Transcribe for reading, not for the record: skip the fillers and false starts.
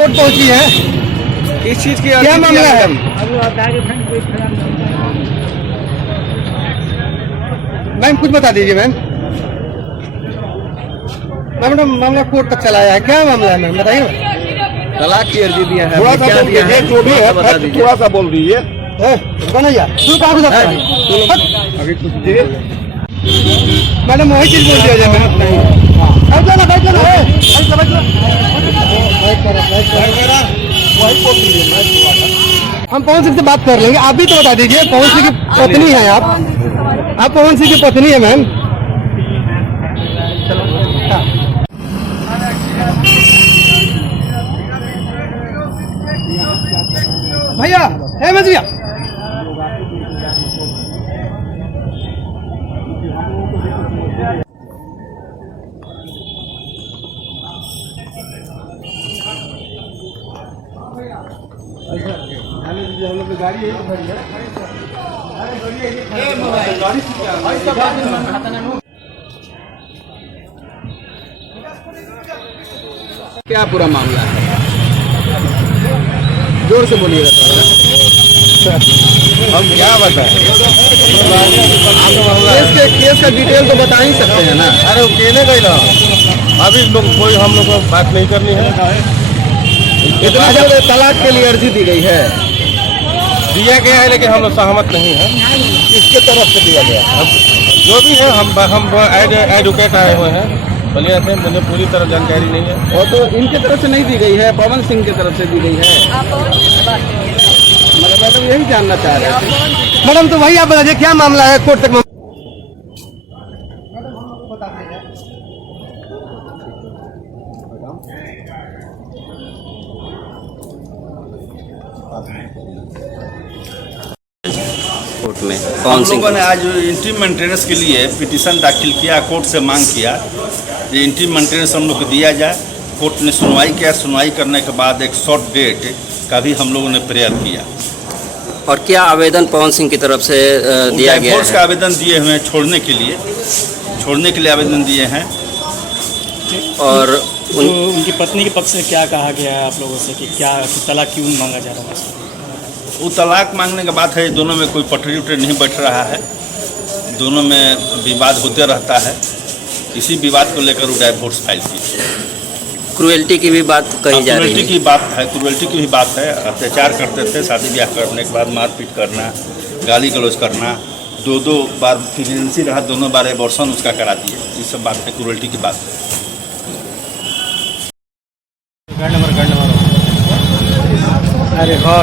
Court पहुंची है, किस चीज की क्या मामला है? मैम कुछ बता दीजिए मैम। मैडम मामला कोर्ट तक चला आया है, क्या मामला है मैम बताइए। तलाक की अर्जी दिया है, थोड़ा सा क्या बोल दिया दीजिए, है? जो भी है बता दीजिए। थोड़ा सा बोल दीजिए। कन्हैया तू कहाँ गुजरता है? अभी कुछ मैडम वही चीज बोल दिया जाए मैम। बैठ जाना बैठ जाना है, हम पवन सिंह से बात कर लेंगे, आप भी तो बता दीजिए। पवन सिंह की पत्नी है आप पवन सिंह की पत्नी है मैम। भैया है भैया, क्या पूरा मामला है? जोर से बोलिएगा। हम क्या बताएं? केस का डिटेल तो बता ही सकते हैं ना। अरे वो कहने गई ना, अभी लोग कोई हम लोग को बात नहीं करनी है। इतना जब तलाक के लिए अर्जी दी गई है, दिया गया है लेकिन हम लोग सहमत नहीं है। किसके तरफ से दिया गया? अब जो भी है हम एडवोकेट आए हुए हैं बलिया से, मुझे पूरी तरह जानकारी नहीं है। और तो इनके तरफ से नहीं दी गई है, पवन सिंह की तरफ से दी गई है। मैडम यही जानना चाह रहे थे। मैडम तो वही आप बताइए क्या मामला है कोर्ट तक। कोर्ट में कौन सी लोगों ने आज इंट्री मेंटेनेंस के लिए पिटीशन दाखिल किया, कोर्ट से मांग किया कि इंट्री मेंटेनेंस हम लोग को दिया जाए। कोर्ट ने सुनवाई किया, सुनवाई करने के बाद एक शॉर्ट डेट का भी हम लोगों ने प्रेयर किया। और क्या आवेदन पवन सिंह की तरफ से दिया गया डिवोर्स का है? आवेदन दिए हुए हैं, छोड़ने के लिए आवेदन दिए हैं। और तो उनकी पत्नी के पक्ष से क्या कहा गया है आप लोगों से कि क्या तलाक क्यों मांगा जा रहा है? वो तलाक मांगने की बात है, दोनों में कोई पटरी उटरी नहीं बैठ रहा है, दोनों में विवाद होते रहता है। इसी विवाद को लेकर वो डाइवोर्स फाइल की। क्रुएल्टी की भी बात कही जा रही क्रुएल्टी है। की बात है, क्रुएल्टी की भी बात है। अत्याचार करते थे, शादी ब्याह करने के बाद मारपीट करना, गाली गलौज करना, दो बार प्रेगनेंसी रहा, दोनों बार एबॉर्शन उसका करा दिए। ये सब बात है, क्रुएल्टी की बात है। अरे हाँ